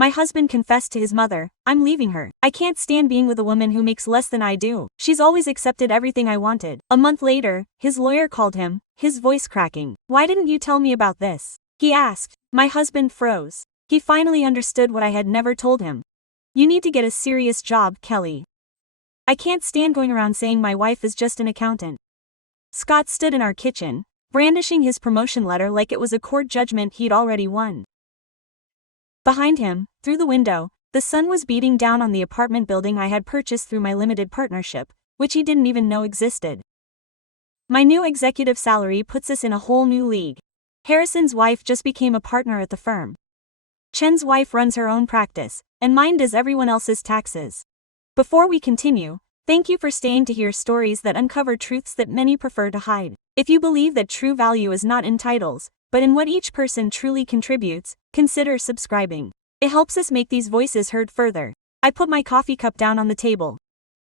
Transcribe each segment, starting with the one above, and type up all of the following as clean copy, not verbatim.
My husband confessed to his mother, "I'm leaving her. I can't stand being with a woman who makes less than I do. She's always accepted everything I wanted." A month later, his lawyer called him, his voice cracking. "Why didn't you tell me about this?" he asked. My husband froze. He finally understood what I had never told him. "You need to get a serious job, Kelly. I can't stand going around saying my wife is just an accountant." Scott stood in our kitchen, brandishing his promotion letter like it was a court judgment he'd already won. Behind him, through the window, the sun was beating down on the apartment building I had purchased through my limited partnership, which he didn't even know existed. My new executive salary puts us in a whole new league. Harrison's wife just became a partner at the firm. Chen's wife runs her own practice, and mine does everyone else's taxes. Before we continue, thank you for staying to hear stories that uncover truths that many prefer to hide. If you believe that true value is not in titles, but in what each person truly contributes, consider subscribing. It helps us make these voices heard further. I put my coffee cup down on the table.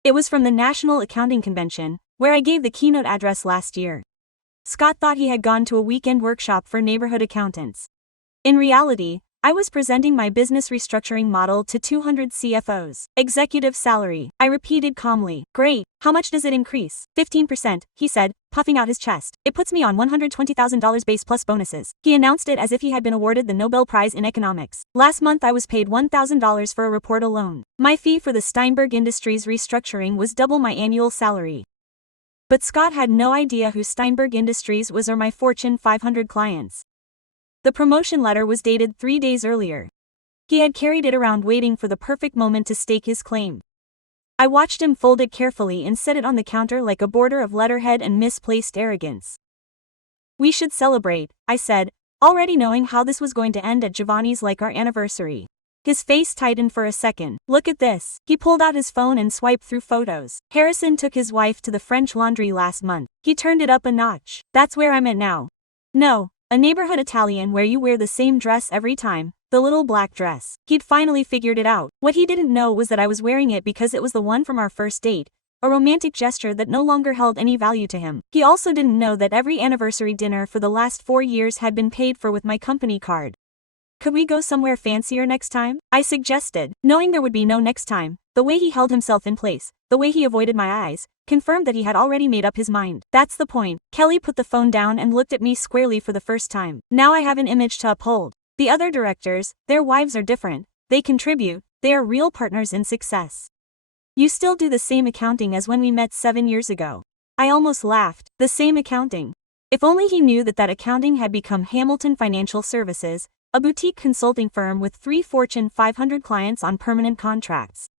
It was from the National Accounting Convention, where I gave the keynote address last year. Scott thought he had gone to a weekend workshop for neighborhood accountants. In reality, I was presenting my business restructuring model to 200 CFOs. Executive salary, I repeated calmly. "Great, how much does it increase?" 15%, he said, puffing out his chest. "It puts me on $120,000 base plus bonuses." He announced it as if he had been awarded the Nobel Prize in economics. Last month I was paid $1,000 for a report alone. My fee for the Steinberg Industries restructuring was double my annual salary. But Scott had no idea who Steinberg Industries was or my Fortune 500 clients. The promotion letter was dated 3 days earlier. He had carried it around waiting for the perfect moment to stake his claim. I watched him fold it carefully and set it on the counter like a border of letterhead and misplaced arrogance. "We should celebrate," I said, already knowing how this was going to end at Giovanni's like our anniversary. His face tightened for a second. "Look at this." He pulled out his phone and swiped through photos. "Harrison took his wife to the French Laundry last month. He turned it up a notch. That's where I'm at now. No. A neighborhood Italian where you wear the same dress every time, the little black dress." He'd finally figured it out. What he didn't know was that I was wearing it because it was the one from our first date, a romantic gesture that no longer held any value to him. He also didn't know that every anniversary dinner for the last 4 years had been paid for with my company card. "Could we go somewhere fancier next time?" I suggested, knowing there would be no next time. The way he held himself in place, the way he avoided my eyes, confirmed that he had already made up his mind. "That's the point." Kelly put the phone down and looked at me squarely for the first time. "Now I have an image to uphold. The other directors, their wives are different. They contribute, they are real partners in success. You still do the same accounting as when we met 7 years ago." I almost laughed. The same accounting. If only he knew that that accounting had become Hamilton Financial Services, a boutique consulting firm with 3 Fortune 500 clients on permanent contracts.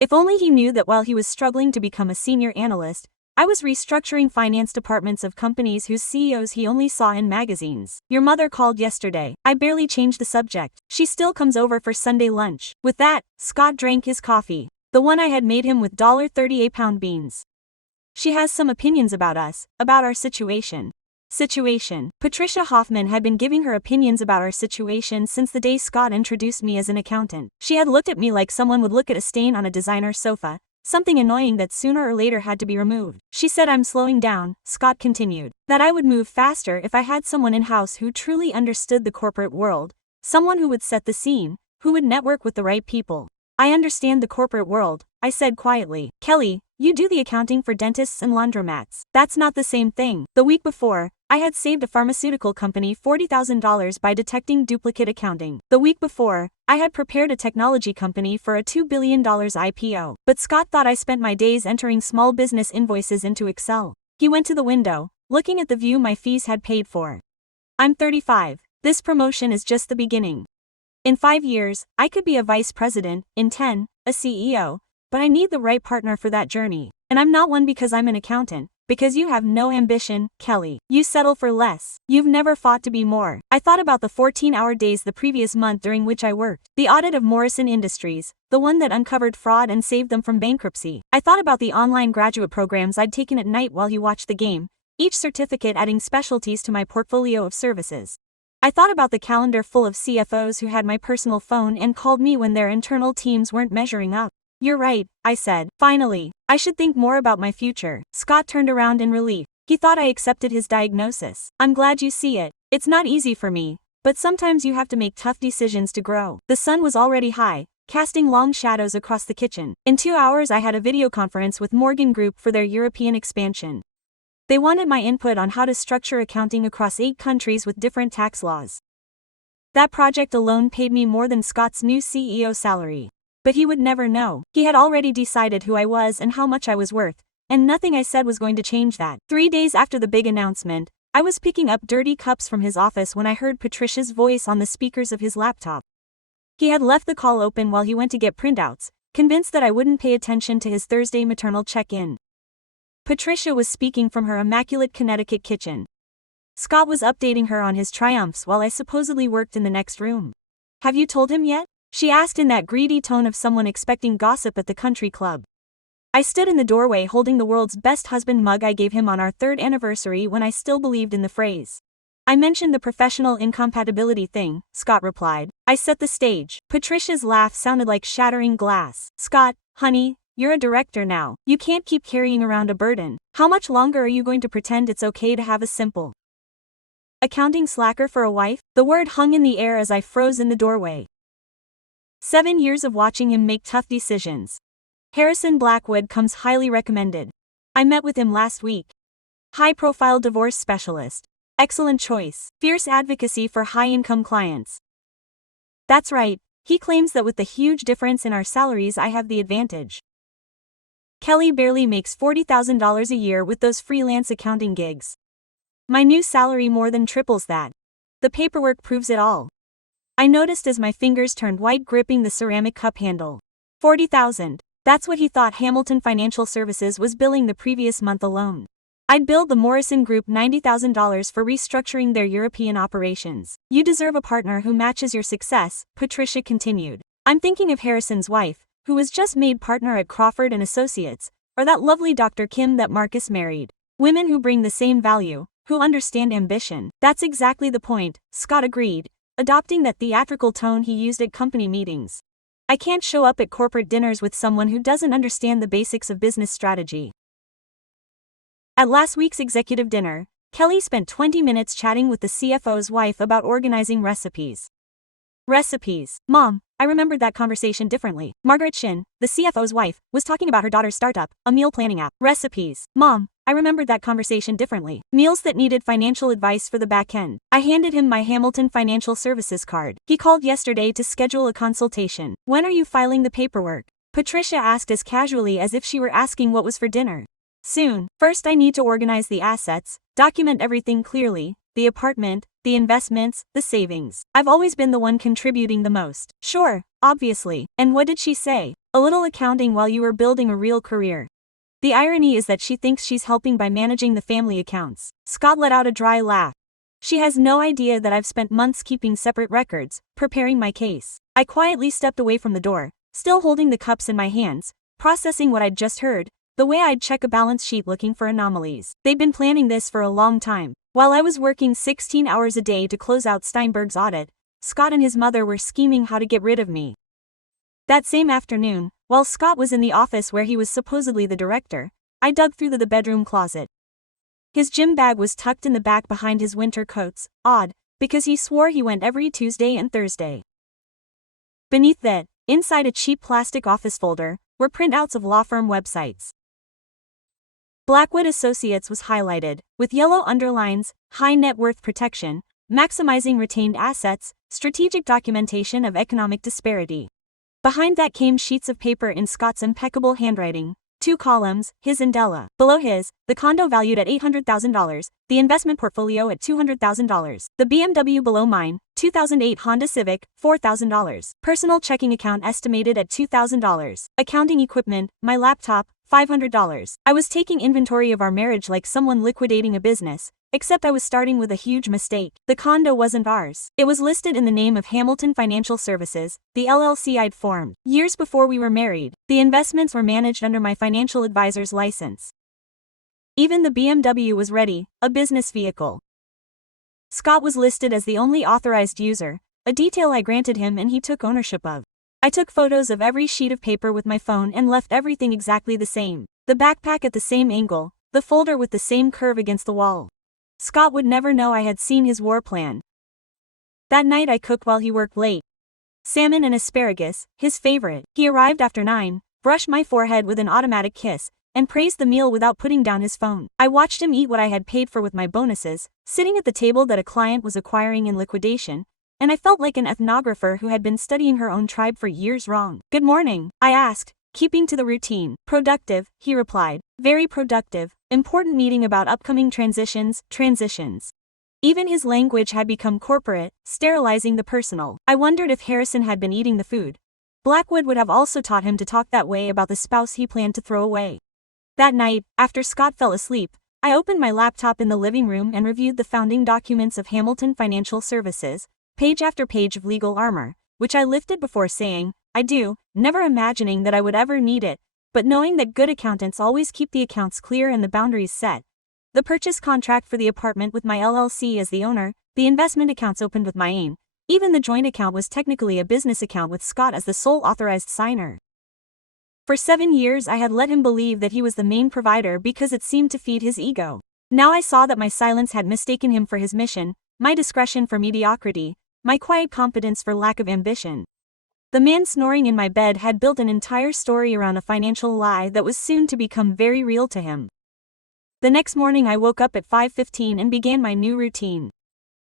If only he knew that while he was struggling to become a senior analyst, I was restructuring finance departments of companies whose CEOs he only saw in magazines. "Your mother called yesterday." I barely changed the subject. "She still comes over for Sunday lunch." With that, Scott drank his coffee, the one I had made him with $38 beans. "She has some opinions about us, about our situation." Patricia Hoffman had been giving her opinions about our situation since the day Scott introduced me as an accountant. She had looked at me like someone would look at a stain on a designer sofa, something annoying that sooner or later had to be removed. "She said I'm slowing down," Scott continued. "That I would move faster if I had someone in-house who truly understood the corporate world, someone who would set the scene, who would network with the right people." "I understand the corporate world," I said quietly. "Kelly, you do the accounting for dentists and laundromats. That's not the same thing." The week before, I had saved a pharmaceutical company $40,000 by detecting duplicate accounting. The week before, I had prepared a technology company for a $2 billion IPO. But Scott thought I spent my days entering small business invoices into Excel. He went to the window, looking at the view my fees had paid for. "I'm 35. This promotion is just the beginning. In 5 years, I could be a vice president, in 10, a CEO, but I need the right partner for that journey. And I'm not one because I'm an accountant. Because you have no ambition, Kelly. You settle for less. You've never fought to be more." I thought about the 14-hour days the previous month during which I worked. The audit of Morrison Industries, the one that uncovered fraud and saved them from bankruptcy. I thought about the online graduate programs I'd taken at night while he watched the game, each certificate adding specialties to my portfolio of services. I thought about the calendar full of CFOs who had my personal phone and called me when their internal teams weren't measuring up. "You're right," I said. "Finally, I should think more about my future." Scott turned around in relief. He thought I accepted his diagnosis. "I'm glad you see it. It's not easy for me, But sometimes you have to make tough decisions to grow. The sun was already high, casting long shadows across the kitchen. In 2 hours I had a video conference with Morgan Group for their European expansion. They wanted my input on how to structure accounting across 8 countries with different tax laws. That project alone paid me more than Scott's new CEO salary. But he would never know. He had already decided who I was and how much I was worth, and nothing I said was going to change that. 3 days after the big announcement, I was picking up dirty cups from his office when I heard Patricia's voice on the speakers of his laptop. He had left the call open while he went to get printouts, convinced that I wouldn't pay attention to his Thursday maternal check-in. Patricia was speaking from her immaculate Connecticut kitchen. Scott was updating her on his triumphs while I supposedly worked in the next room. "Have you told him yet?" she asked in that greedy tone of someone expecting gossip at the country club. I stood in the doorway holding the world's best husband mug I gave him on our 3rd anniversary when I still believed in the phrase. "I mentioned the professional incompatibility thing," Scott replied. I set the stage. Patricia's laugh sounded like shattering glass. "Scott, honey, you're a director now. You can't keep carrying around a burden. How much longer are you going to pretend it's okay to have a simple accounting slacker for a wife?" The word hung in the air as I froze in the doorway. 7 years of watching him make tough decisions. Harrison Blackwood comes highly recommended. I met with him last week. High-profile divorce specialist. Excellent choice. Fierce advocacy for high-income clients. That's right, he claims that with the huge difference in our salaries I have the advantage. Kelly barely makes $40,000 a year with those freelance accounting gigs. My new salary more than triples that. The paperwork proves it all. I noticed as my fingers turned white gripping the ceramic cup handle. $40,000. That's what he thought Hamilton Financial Services was billing the previous month alone. I'd billed the Morrison Group $90,000 for restructuring their European operations. "You deserve a partner who matches your success," Patricia continued. I'm thinking of Harrison's wife, who was just made partner at Crawford & Associates, or that lovely Dr. Kim that Marcus married. Women who bring the same value, who understand ambition. That's exactly the point, Scott agreed, adopting that theatrical tone he used at company meetings. I can't show up at corporate dinners with someone who doesn't understand the basics of business strategy. At last week's executive dinner, Kelly spent 20 minutes chatting with the CFO's wife about organizing recipes. Recipes. Mom, I remembered that conversation differently. Margaret Shin, the CFO's wife, was talking about her daughter's startup, a meal planning app. Recipes. Mom, I remembered that conversation differently. Meals that needed financial advice for the back end. I handed him my Hamilton Financial Services card. He called yesterday to schedule a consultation. "When are you filing the paperwork?" Patricia asked as casually as if she were asking what was for dinner. "Soon. First I need to organize the assets, document everything clearly, the apartment, the investments, the savings. I've always been the one contributing the most." "Sure, obviously." "And what did she say?" "A little accounting while you were building a real career." The irony is that she thinks she's helping by managing the family accounts. Scott let out a dry laugh. She has no idea that I've spent months keeping separate records, preparing my case. I quietly stepped away from the door, still holding the cups in my hands, processing what I'd just heard, the way I'd check a balance sheet looking for anomalies. They'd been planning this for a long time. While I was working 16 hours a day to close out Steinberg's audit, Scott and his mother were scheming how to get rid of me. That same afternoon, while Scott was in the office where he was supposedly the director, I dug through the bedroom closet. His gym bag was tucked in the back behind his winter coats, odd, because he swore he went every Tuesday and Thursday. Beneath that, inside a cheap plastic office folder, were printouts of law firm websites. Blackwood Associates was highlighted, with yellow underlines, high net worth protection, maximizing retained assets, strategic documentation of economic disparity. Behind that came sheets of paper in Scott's impeccable handwriting, 2 columns, his and Della. Below his, the condo valued at $800,000, the investment portfolio at $200,000, the BMW below mine, 2008 Honda Civic, $4,000, personal checking account estimated at $2,000, accounting equipment, my laptop, $500. I was taking inventory of our marriage like someone liquidating a business, except I was starting with a huge mistake. The condo wasn't ours. It was listed in the name of Hamilton Financial Services, the LLC I'd formed years before we were married. The investments were managed under my financial advisor's license. Even the BMW was ready, a business vehicle. Scott was listed as the only authorized user, a detail I granted him and he took ownership of. I took photos of every sheet of paper with my phone and left everything exactly the same. The backpack at the same angle, the folder with the same curve against the wall. Scott would never know I had seen his war plan. That night I cooked while he worked late. Salmon and asparagus, his favorite. He arrived after 9, brushed my forehead with an automatic kiss, and praised the meal without putting down his phone. I watched him eat what I had paid for with my bonuses, sitting at the table that a client was acquiring in liquidation, and I felt like an ethnographer who had been studying her own tribe for years wrong. "Good morning," I asked, keeping to the routine. "Productive," he replied. "Very productive. Important meeting about upcoming transitions." Even his language had become corporate, sterilizing the personal. I wondered if Harrison had been eating the food. Blackwood would have also taught him to talk that way about the spouse he planned to throw away. That night, after Scott fell asleep, I opened my laptop in the living room and reviewed the founding documents of Hamilton Financial Services, page after page of legal armor, which I lifted before saying, "I do," never imagining that I would ever need it, but knowing that good accountants always keep the accounts clear and the boundaries set. The purchase contract for the apartment with my LLC as the owner, the investment accounts opened with my name, even the joint account was technically a business account with Scott as the sole authorized signer. For 7 years I had let him believe that he was the main provider because it seemed to feed his ego. Now I saw that my silence had mistaken him for his mission, my discretion for mediocrity, my quiet competence for lack of ambition. The man snoring in my bed had built an entire story around a financial lie that was soon to become very real to him. The next morning I woke up at 5:15 and began my new routine.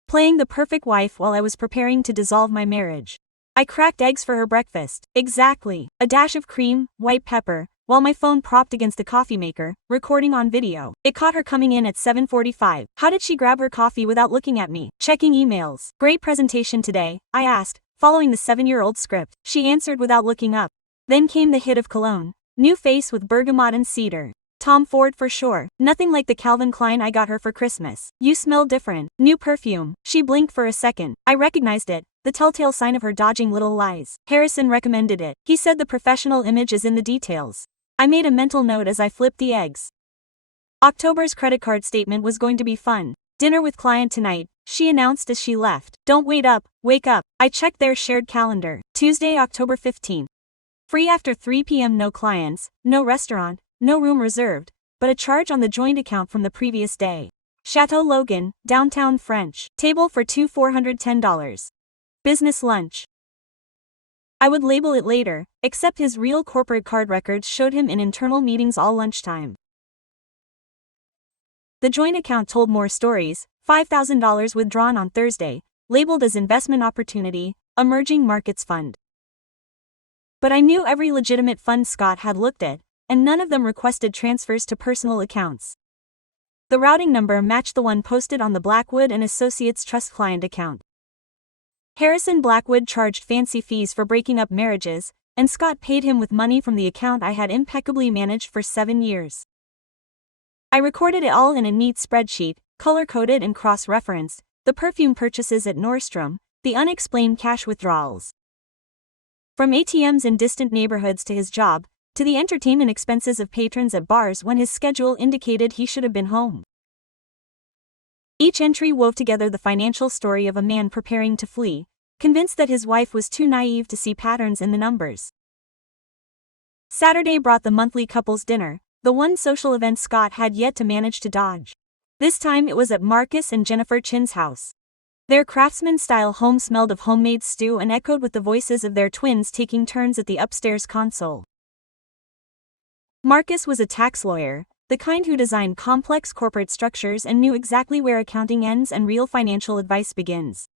Playing the perfect wife while I was preparing to dissolve my marriage. I cracked eggs for her breakfast. Exactly. A dash of cream, white pepper, while my phone propped against the coffee maker, recording on video. It caught her coming in at 7:45. How did she grab her coffee without looking at me? Checking emails. "Great presentation today," I asked, following the 7-year-old script. She answered without looking up. Then came the hit of cologne. New face with bergamot and cedar. Tom Ford for sure. Nothing like the Calvin Klein I got her for Christmas. "You smell different." New perfume. She blinked for a second. I recognized it, the telltale sign of her dodging little lies. Harrison recommended it. He said the professional image is in the details. I made a mental note as I flipped the eggs. October's credit card statement was going to be fun. "Dinner with client tonight," she announced as she left. "Don't wait up, wake up." I checked their shared calendar. Tuesday, October 15th. Free after 3 p.m. No clients, no restaurant, no room reserved, but a charge on the joint account from the previous day. Chateau Logan, downtown French. Table for two $410. Business lunch. I would label it later, except his real corporate card records showed him in internal meetings all lunchtime. The joint account told more stories. $5,000 withdrawn on Thursday, labeled as investment opportunity, emerging markets fund. But I knew every legitimate fund Scott had looked at, and none of them requested transfers to personal accounts. The routing number matched the one posted on the Blackwood and Associates Trust client account. Harrison Blackwood charged fancy fees for breaking up marriages, and Scott paid him with money from the account I had impeccably managed for 7 years. I recorded it all in a neat spreadsheet, color-coded and cross-referenced, the perfume purchases at Nordstrom, the unexplained cash withdrawals. From ATMs in distant neighborhoods to his job, to the entertainment expenses of patrons at bars when his schedule indicated he should have been home. Each entry wove together the financial story of a man preparing to flee, convinced that his wife was too naive to see patterns in the numbers. Saturday brought the monthly couples dinner, the one social event Scott had yet to manage to dodge. This time it was at Marcus and Jennifer Chin's house. Their craftsman-style home smelled of homemade stew and echoed with the voices of their twins taking turns at the upstairs console. Marcus was a tax lawyer, the kind who designed complex corporate structures and knew exactly where accounting ends and real financial advice begins.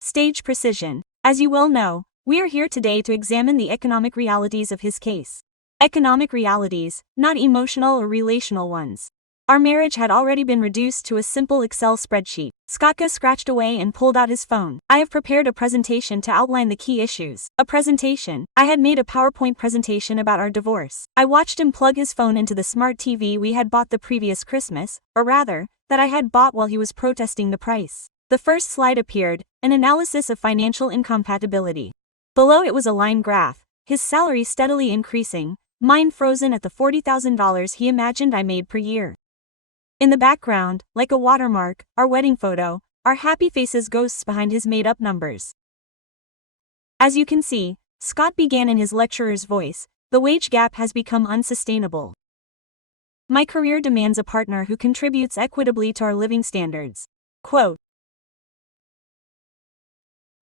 Stage precision. As you well know, we are here today to examine the economic realities of his case. Economic realities, not emotional or relational ones. Our marriage had already been reduced to a simple Excel spreadsheet. Skotka scratched away and pulled out his phone. "I have prepared a presentation to outline the key issues." A presentation. I had made a PowerPoint presentation about our divorce. I watched him plug his phone into the smart TV we had bought the previous Christmas, or rather, that I had bought while he was protesting the price. The first slide appeared, an analysis of financial incompatibility. Below it was a line graph, his salary steadily increasing, mine frozen at the $40,000 he imagined I made per year. In the background, like a watermark, our wedding photo, our happy faces ghosts behind his made-up numbers. As you can see, Scott began in his lecturer's voice, "The wage gap has become unsustainable. My career demands a partner who contributes equitably to our living standards." Quote.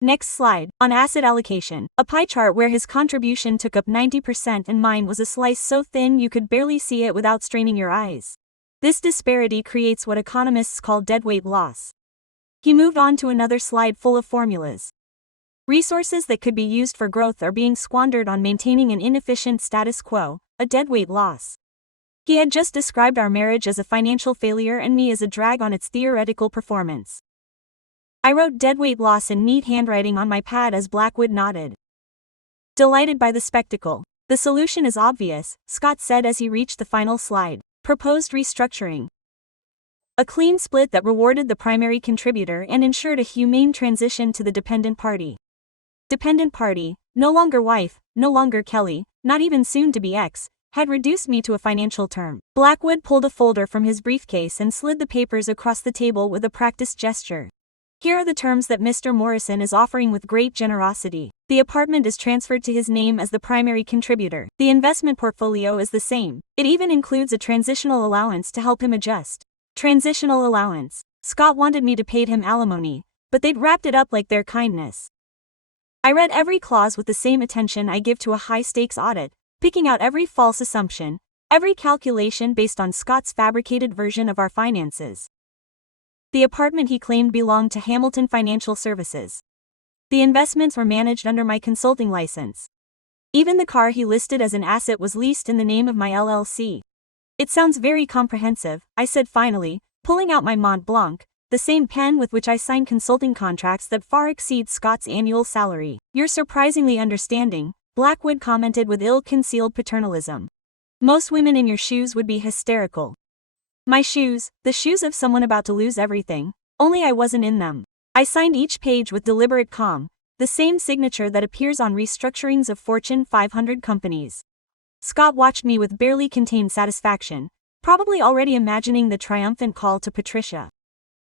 Next slide, on asset allocation, a pie chart where his contribution took up 90% and mine was a slice so thin you could barely see it without straining your eyes. This disparity creates what economists call deadweight loss. He moved on to another slide full of formulas. Resources that could be used for growth are being squandered on maintaining an inefficient status quo, a deadweight loss. He had just described our marriage as a financial failure and me as a drag on its theoretical performance. I wrote deadweight loss in neat handwriting on my pad as Blackwood nodded. Delighted by the spectacle. The solution is obvious, Scott said as he reached the final slide. Proposed restructuring. A clean split that rewarded the primary contributor and ensured a humane transition to the dependent party. Dependent party, no longer wife, no longer Kelly, not even soon to be ex, had reduced me to a financial term. Blackwood pulled a folder from his briefcase and slid the papers across the table with a practiced gesture. Here are the terms that Mr. Morrison is offering with great generosity. The apartment is transferred to his name as the primary contributor. The investment portfolio is the same. It even includes a transitional allowance to help him adjust. Transitional allowance. Scott wanted me to pay him alimony, but they'd wrapped it up like their kindness. I read every clause with the same attention I give to a high-stakes audit, picking out every false assumption, every calculation based on Scott's fabricated version of our finances. The apartment he claimed belonged to Hamilton Financial Services. The investments were managed under my consulting license. Even the car he listed as an asset was leased in the name of my LLC. It sounds very comprehensive, I said finally, pulling out my Mont Blanc, the same pen with which I sign consulting contracts that far exceed Scott's annual salary. You're surprisingly understanding, Blackwood commented with ill-concealed paternalism. Most women in your shoes would be hysterical. My shoes, the shoes of someone about to lose everything, only I wasn't in them. I signed each page with deliberate calm, the same signature that appears on restructurings of Fortune 500 companies. Scott watched me with barely contained satisfaction, probably already imagining the triumphant call to Patricia.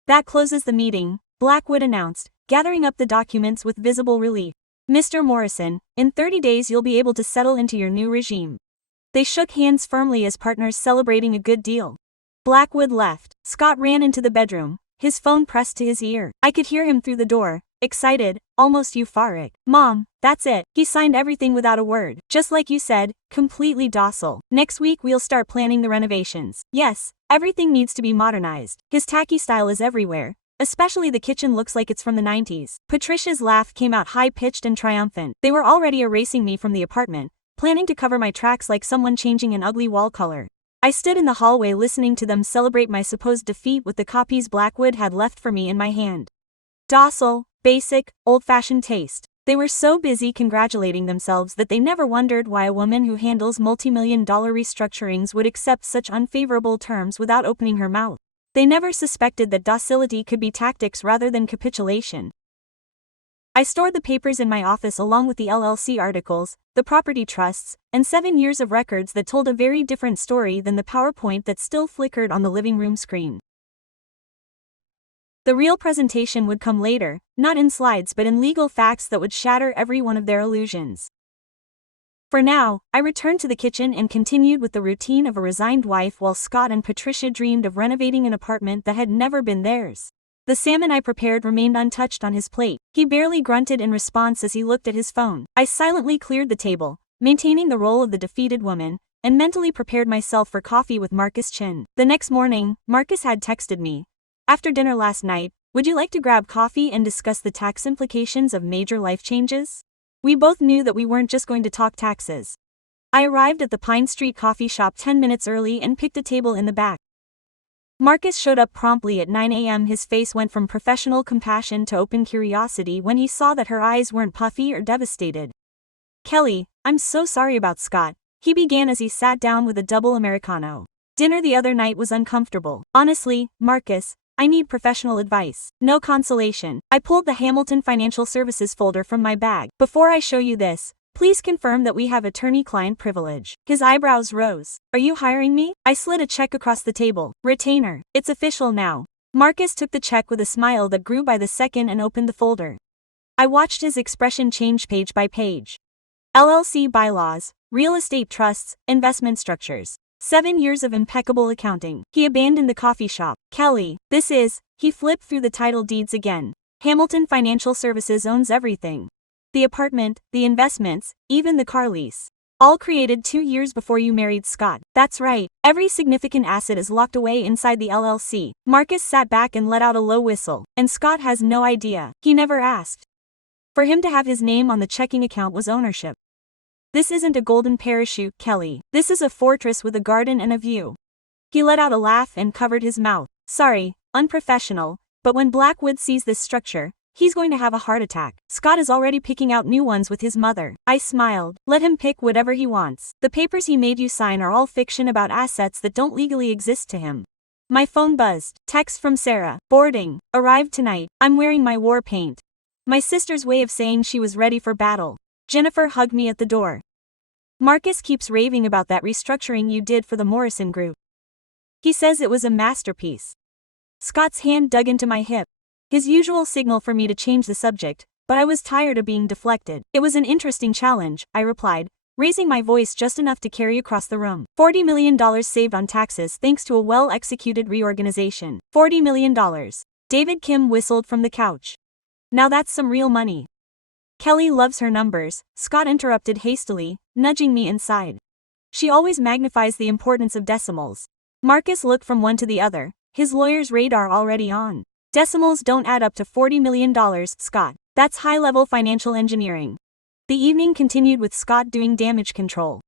That closes the meeting, Blackwood announced, gathering up the documents with visible relief. Mr. Morrison, in 30 days you'll be able to settle into your new regime. They shook hands firmly as partners celebrating a good deal. Blackwood left. Scott ran into the bedroom, his phone pressed to his ear. I could hear him through the door, excited, almost euphoric. Mom, that's it. He signed everything without a word. Just like you said, completely docile. Next week we'll start planning the renovations. Yes, everything needs to be modernized. His tacky style is everywhere, especially the kitchen looks like it's from the 90s. Patricia's laugh came out high-pitched and triumphant. They were already erasing me from the apartment, planning to cover my tracks like someone changing an ugly wall color. I stood in the hallway listening to them celebrate my supposed defeat with the copies Blackwood had left for me in my hand. Docile, basic, old-fashioned taste. They were so busy congratulating themselves that they never wondered why a woman who handles multi-million-dollar restructurings would accept such unfavorable terms without opening her mouth. They never suspected that docility could be tactics rather than capitulation. I stored the papers in my office along with the LLC articles, the property trusts, and 7 years of records that told a very different story than the PowerPoint that still flickered on the living room screen. The real presentation would come later, not in slides but in legal facts that would shatter every one of their illusions. For now, I returned to the kitchen and continued with the routine of a resigned wife while Scott and Patricia dreamed of renovating an apartment that had never been theirs. The salmon I prepared remained untouched on his plate. He barely grunted in response as he looked at his phone. I silently cleared the table, maintaining the role of the defeated woman, and mentally prepared myself for coffee with Marcus Chin. The next morning, Marcus had texted me. After dinner last night, would you like to grab coffee and discuss the tax implications of major life changes? We both knew that we weren't just going to talk taxes. I arrived at the Pine Street coffee shop 10 minutes early and picked a table in the back. Marcus showed up promptly at 9 a.m. His face went from professional compassion to open curiosity when he saw that her eyes weren't puffy or devastated. Kelly, I'm so sorry about Scott, he began as he sat down with a double Americano. Dinner the other night was uncomfortable. Honestly, Marcus, I need professional advice. No consolation. I pulled the Hamilton Financial Services folder from my bag. Before I show you this, please confirm that we have attorney-client privilege. His eyebrows rose. Are you hiring me? I slid a check across the table. Retainer. It's official now. Marcus took the check with a smile that grew by the second and opened the folder. I watched his expression change page by page. LLC bylaws, real estate trusts, investment structures. 7 years of impeccable accounting. He abandoned the coffee shop. Kelly, this is, he flipped through the title deeds again. Hamilton Financial Services owns everything. The apartment, the investments, even the car lease. All created 2 years before you married Scott. That's right, every significant asset is locked away inside the LLC. Marcus sat back and let out a low whistle, and Scott has no idea. He never asked. For him to have his name on the checking account was ownership. This isn't a golden parachute, Kelly. This is a fortress with a garden and a view. He let out a laugh and covered his mouth. Sorry, unprofessional, but when Blackwood sees this structure, he's going to have a heart attack. Scott is already picking out new ones with his mother. I smiled. Let him pick whatever he wants. The papers he made you sign are all fiction about assets that don't legally exist to him. My phone buzzed. Text from Sarah. Boarding. Arrived tonight. I'm wearing my war paint. My sister's way of saying she was ready for battle. Jennifer hugged me at the door. Marcus keeps raving about that restructuring you did for the Morrison Group. He says it was a masterpiece. Scott's hand dug into my hip. His usual signal for me to change the subject, but I was tired of being deflected. It was an interesting challenge, I replied, raising my voice just enough to carry across the room. $40 million saved on taxes thanks to a well-executed reorganization. $40 million. David Kim whistled from the couch. Now that's some real money. Kelly loves her numbers, Scott interrupted hastily, nudging me inside. She always magnifies the importance of decimals. Marcus looked from one to the other, his lawyer's radar already on. Decimals don't add up to $40 million, Scott. That's high-level financial engineering. The evening continued with Scott doing damage control.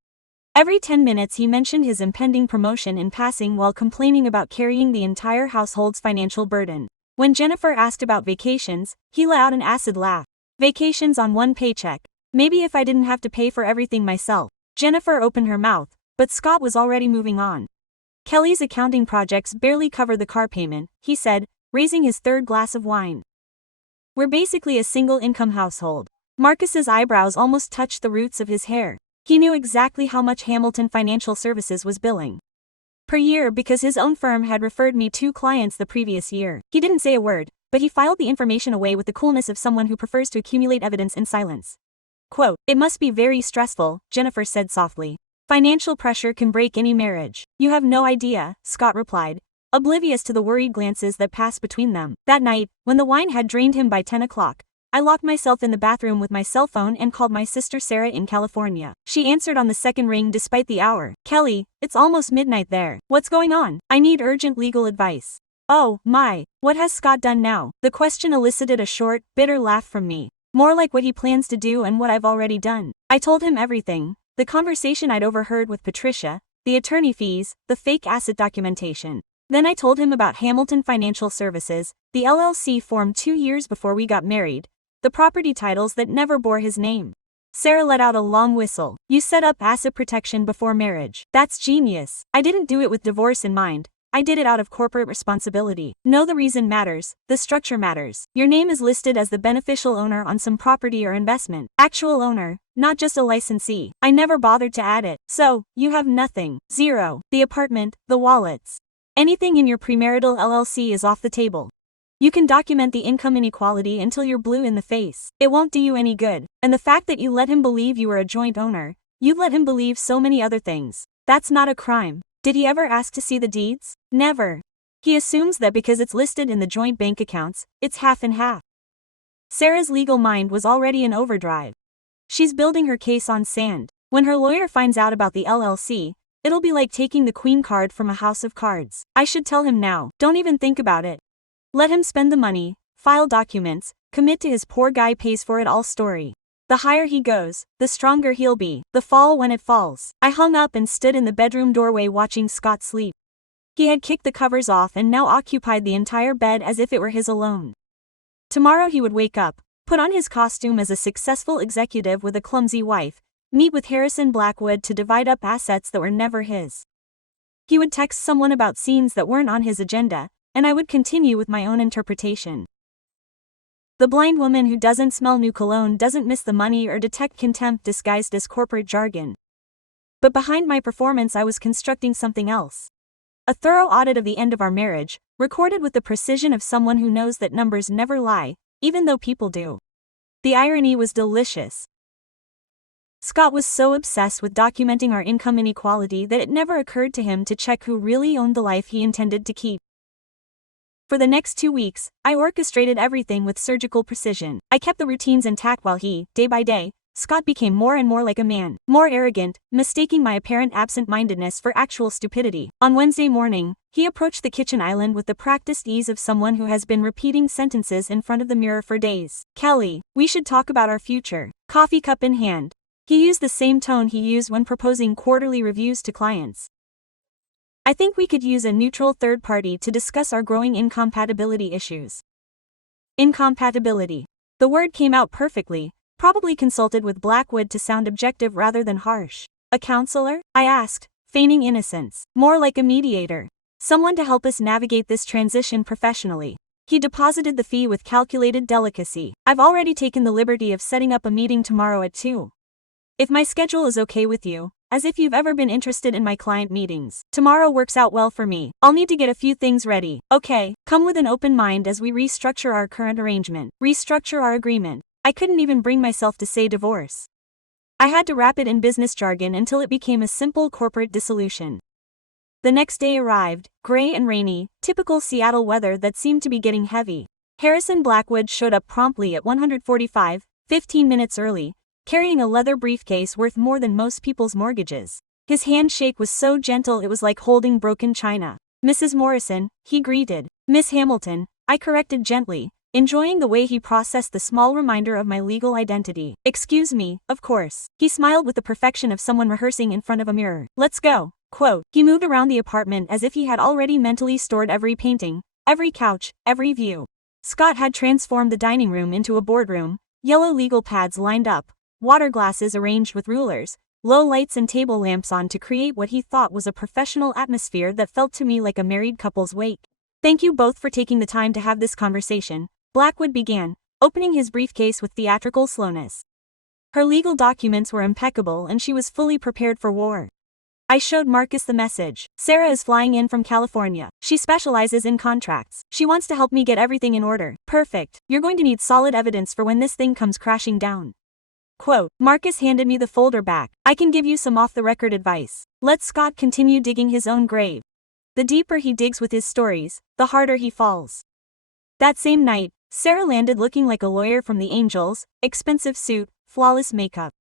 Every 10 minutes he mentioned his impending promotion in passing while complaining about carrying the entire household's financial burden. When Jennifer asked about vacations, he let out an acid laugh. Vacations on one paycheck. Maybe if I didn't have to pay for everything myself. Jennifer opened her mouth, but Scott was already moving on. Kelly's accounting projects barely cover the car payment, he said, raising his third glass of wine. We're basically a single-income household. Marcus's eyebrows almost touched the roots of his hair. He knew exactly how much Hamilton Financial Services was billing per year because his own firm had referred me 2 clients the previous year. He didn't say a word, but he filed the information away with the coolness of someone who prefers to accumulate evidence in silence. Quote, "It must be very stressful," Jennifer said softly. "Financial pressure can break any marriage." "You have no idea," Scott replied, oblivious to the worried glances that passed between them. That night, when the wine had drained him by 10 o'clock, I locked myself in the bathroom with my cell phone and called my sister Sarah in California. She answered on the second ring despite the hour. "Kelly, it's almost midnight there. What's going on? I need urgent legal advice." "Oh, my, what has Scott done now?" The question elicited a short, bitter laugh from me. More like what he plans to do and what I've already done. I told him everything. The conversation I'd overheard with Patricia, the attorney fees, the fake asset documentation. Then I told him about Hamilton Financial Services, the LLC formed 2 years before we got married, the property titles that never bore his name. Sarah let out a long whistle. "You set up asset protection before marriage. That's genius." "I didn't do it with divorce in mind. I did it out of corporate responsibility." "No, the reason matters, the structure matters. Your name is listed as the beneficial owner on some property or investment. Actual owner, not just a licensee. I never bothered to add it. So, you have nothing. Zero. The apartment, the wallets. Anything in your premarital LLC is off the table. You can document the income inequality until you're blue in the face. It won't do you any good. And the fact that you let him believe you were a joint owner, you let him believe so many other things. That's not a crime." "Did he ever ask to see the deeds?" "Never. He assumes that because it's listed in the joint bank accounts, it's half and half." Sarah's legal mind was already in overdrive. She's building her case on sand. When her lawyer finds out about the LLC, it'll be like taking the queen card from a house of cards. I should tell him now. Don't even think about it. Let him spend the money, file documents, commit to his poor guy pays for it all story. The higher he goes, the stronger he'll be. The fall when it falls. I hung up and stood in the bedroom doorway watching Scott sleep. He had kicked the covers off and now occupied the entire bed as if it were his alone. Tomorrow he would wake up, put on his costume as a successful executive with a clumsy wife, meet with Harrison Blackwood to divide up assets that were never his. He would text someone about scenes that weren't on his agenda, and I would continue with my own interpretation. The blind woman who doesn't smell new cologne doesn't miss the money or detect contempt disguised as corporate jargon. But behind my performance I was constructing something else. A thorough audit of the end of our marriage, recorded with the precision of someone who knows that numbers never lie, even though people do. The irony was delicious. Scott was so obsessed with documenting our income inequality that it never occurred to him to check who really owned the life he intended to keep. For the next 2 weeks, I orchestrated everything with surgical precision. I kept the routines intact while he, day by day, Scott became more and more like a man, more arrogant, mistaking my apparent absent-mindedness for actual stupidity. On Wednesday morning, he approached the kitchen island with the practiced ease of someone who has been repeating sentences in front of the mirror for days. "Kelly, we should talk about our future." Coffee cup in hand. He used the same tone he used when proposing quarterly reviews to clients. "I think we could use a neutral third party to discuss our growing incompatibility issues." Incompatibility. The word came out perfectly. Probably consulted with Blackwood to sound objective rather than harsh. "A counselor?" I asked, feigning innocence. "More like a mediator. Someone to help us navigate this transition professionally." He deposited the fee with calculated delicacy. "I've already taken the liberty of setting up a meeting tomorrow at 2. If my schedule is okay with you, as if you've ever been interested in my client meetings, tomorrow works out well for me. I'll need to get a few things ready." "Okay, come with an open mind as we restructure our current arrangement." Restructure our agreement. I couldn't even bring myself to say divorce. I had to wrap it in business jargon until it became a simple corporate dissolution. The next day arrived, gray and rainy, typical Seattle weather that seemed to be getting heavy. Harrison Blackwood showed up promptly at 1:45, 15 minutes early, carrying a leather briefcase worth more than most people's mortgages. His handshake was so gentle it was like holding broken china. "Mrs. Morrison," he greeted. "Miss Hamilton," I corrected gently, enjoying the way he processed the small reminder of my legal identity. "Excuse me, of course." He smiled with the perfection of someone rehearsing in front of a mirror. "Let's go." Quote. He moved around the apartment as if he had already mentally stored every painting, every couch, every view. Scott had transformed the dining room into a boardroom, yellow legal pads lined up, water glasses arranged with rulers, low lights and table lamps on to create what he thought was a professional atmosphere that felt to me like a married couple's wake. "Thank you both for taking the time to have this conversation," Blackwood began, opening his briefcase with theatrical slowness. Her legal documents were impeccable and she was fully prepared for war. I showed Marcus the message. "Sarah is flying in from California. She specializes in contracts. She wants to help me get everything in order." "Perfect. You're going to need solid evidence for when this thing comes crashing down." Quote. Marcus handed me the folder back. "I can give you some off-the-record advice." Let Scott continue digging his own grave. The deeper he digs with his stories, the harder he falls. That same night, Sarah landed looking like a lawyer from the angels, expensive suit, flawless makeup.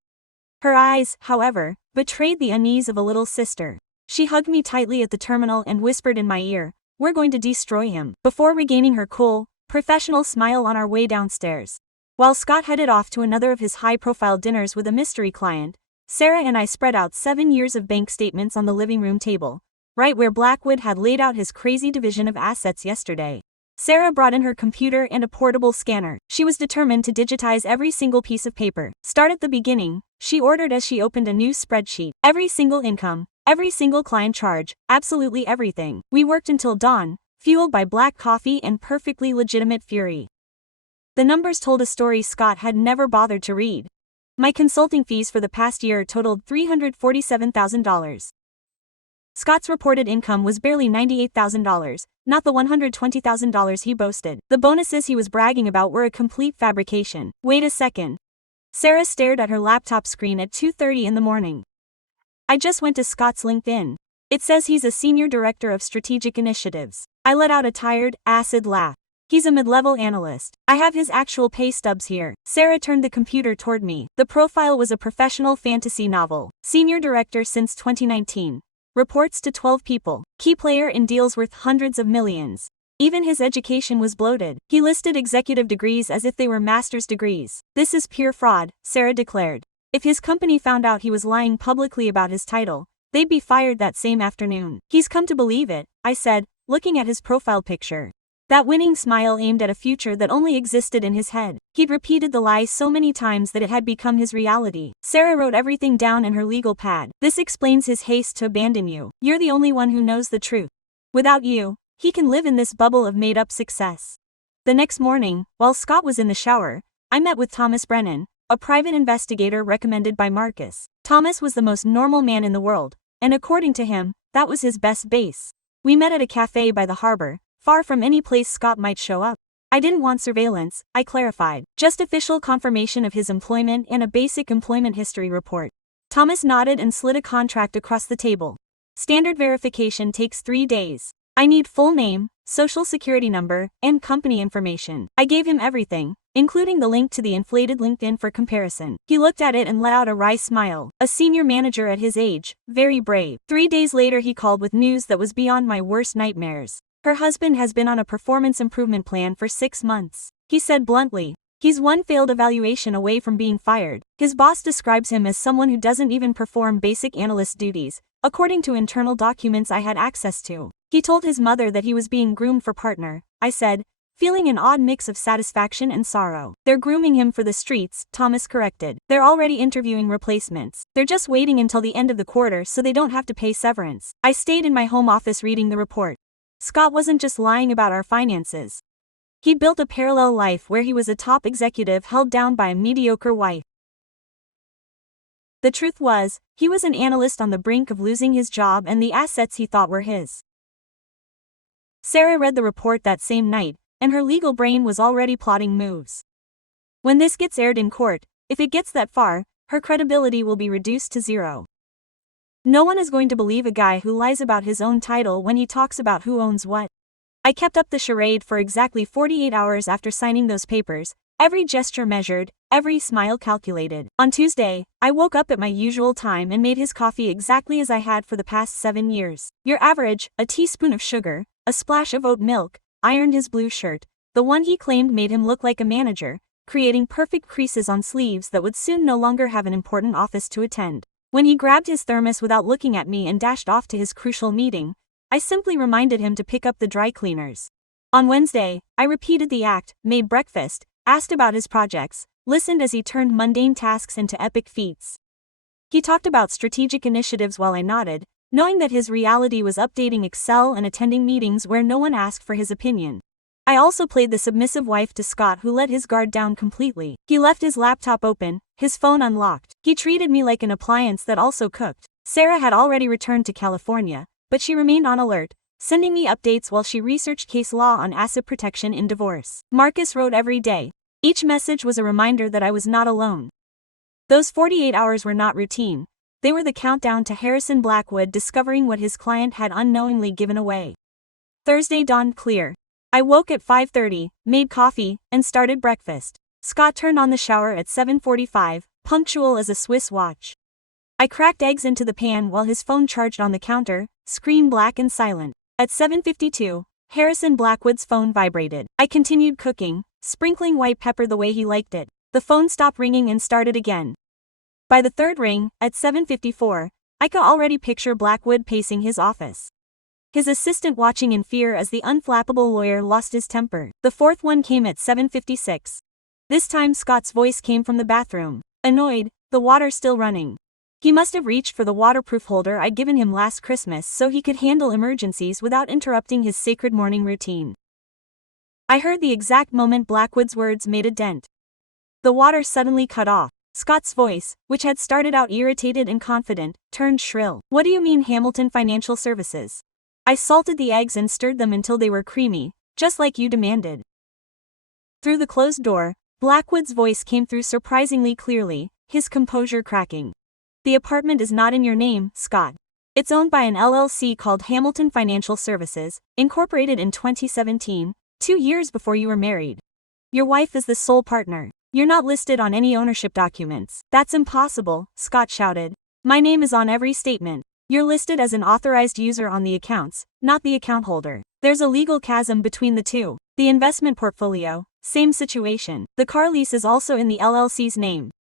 Her eyes, however, betrayed the unease of a little sister. She hugged me tightly at the terminal and whispered in my ear, "We're going to destroy him," before regaining her cool, professional smile on our way downstairs. While Scott headed off to another of his high-profile dinners with a mystery client, Sarah and I spread out 7 years of bank statements on the living room table, right where Blackwood had laid out his crazy division of assets yesterday. Sarah brought in her computer and a portable scanner. She was determined to digitize every single piece of paper. "Start at the beginning," she ordered as she opened a new spreadsheet. "Every single income, every single client charge, absolutely everything." We worked until dawn, fueled by black coffee and perfectly legitimate fury. The numbers told a story Scott had never bothered to read. My consulting fees for the past year totaled $347,000. Scott's reported income was barely $98,000, not the $120,000 he boasted. The bonuses he was bragging about were a complete fabrication. "Wait a second." Sarah stared at her laptop screen at 2:30 in the morning. "I just went to Scott's LinkedIn. It says he's a senior director of strategic initiatives." I let out a tired, acid laugh. "He's a mid-level analyst. I have his actual pay stubs here." Sarah turned the computer toward me. The profile was a professional fantasy novel. Senior director since 2019. Reports to 12 people. Key player in deals worth hundreds of millions. Even his education was bloated. He listed executive degrees as if they were master's degrees. "This is pure fraud," Sarah declared. If his company found out he was lying publicly about his title, they'd be fired that same afternoon. "He's come to believe it," I said, looking at his profile picture. That winning smile aimed at a future that only existed in his head. He'd repeated the lie so many times that it had become his reality. Sarah wrote everything down in her legal pad. "This explains his haste to abandon you. You're the only one who knows the truth. Without you, he can live in this bubble of made-up success." The next morning, while Scott was in the shower, I met with Thomas Brennan, a private investigator recommended by Marcus. Thomas was the most normal man in the world, and according to him, that was his best base. We met at a cafe by the harbor, far from any place Scott might show up. "I didn't want surveillance," I clarified. "Just official confirmation of his employment and a basic employment history report." Thomas nodded and slid a contract across the table. "Standard verification takes 3 days. I need full name, social security number, and company information. I gave him everything, including the link to the inflated LinkedIn for comparison. He looked at it and let out a wry smile. A senior manager at his age, very brave. 3 days later he called with news that was beyond my worst nightmares. Her husband has been on a performance improvement plan for 6 months. He said bluntly, he's one failed evaluation away from being fired. His boss describes him as someone who doesn't even perform basic analyst duties, according to internal documents I had access to. He told his mother that he was being groomed for partner, I said, feeling an odd mix of satisfaction and sorrow. They're grooming him for the streets, Thomas corrected. They're already interviewing replacements. They're just waiting until the end of the quarter so they don't have to pay severance. I stayed in my home office reading the report. Scott wasn't just lying about our finances. He built a parallel life where he was a top executive held down by a mediocre wife. The truth was, he was an analyst on the brink of losing his job and the assets he thought were his. Sarah read the report that same night, and her legal brain was already plotting moves. When this gets aired in court, if it gets that far, her credibility will be reduced to zero. No one is going to believe a guy who lies about his own title when he talks about who owns what. I kept up the charade for exactly 48 hours after signing those papers, every gesture measured, every smile calculated. On Tuesday, I woke up at my usual time and made his coffee exactly as I had for the past 7 years. Your average, a teaspoon of sugar, a splash of oat milk, ironed his blue shirt, the one he claimed made him look like a manager, creating perfect creases on sleeves that would soon no longer have an important office to attend. When he grabbed his thermos without looking at me and dashed off to his crucial meeting, I simply reminded him to pick up the dry cleaners. On Wednesday, I repeated the act, made breakfast, asked about his projects, listened as he turned mundane tasks into epic feats. He talked about strategic initiatives while I nodded, knowing that his reality was updating Excel and attending meetings where no one asked for his opinion. I also played the submissive wife to Scott who let his guard down completely. He left his laptop open, his phone unlocked. He treated me like an appliance that also cooked. Sarah had already returned to California, but she remained on alert, sending me updates while she researched case law on asset protection in divorce. Marcus wrote every day. Each message was a reminder that I was not alone. Those 48 hours were not routine. They were the countdown to Harrison Blackwood discovering what his client had unknowingly given away. Thursday dawned clear. I woke at 5:30, made coffee, and started breakfast. Scott turned on the shower at 7:45, punctual as a Swiss watch. I cracked eggs into the pan while his phone charged on the counter, screen black and silent. At 7:52, Harrison Blackwood's phone vibrated. I continued cooking, sprinkling white pepper the way he liked it. The phone stopped ringing and started again. By the third ring, at 7:54, I could already picture Blackwood pacing his office. His assistant watching in fear as the unflappable lawyer lost his temper. The fourth one came at 7:56. This time Scott's voice came from the bathroom. Annoyed, the water still running. He must have reached for the waterproof holder I'd given him last Christmas so he could handle emergencies without interrupting his sacred morning routine. I heard the exact moment Blackwood's words made a dent. The water suddenly cut off. Scott's voice, which had started out irritated and confident, turned shrill. What do you mean Hamilton Financial Services? I salted the eggs and stirred them until they were creamy, just like you demanded. Through the closed door, Blackwood's voice came through surprisingly clearly, his composure cracking. The apartment is not in your name, Scott. It's owned by an LLC called Hamilton Financial Services, incorporated in 2017, 2 years before you were married. Your wife is the sole partner. You're not listed on any ownership documents. That's impossible, Scott shouted. My name is on every statement. You're listed as an authorized user on the accounts, not the account holder. There's a legal chasm between the two. The investment portfolio, same situation. The car lease is also in the LLC's name.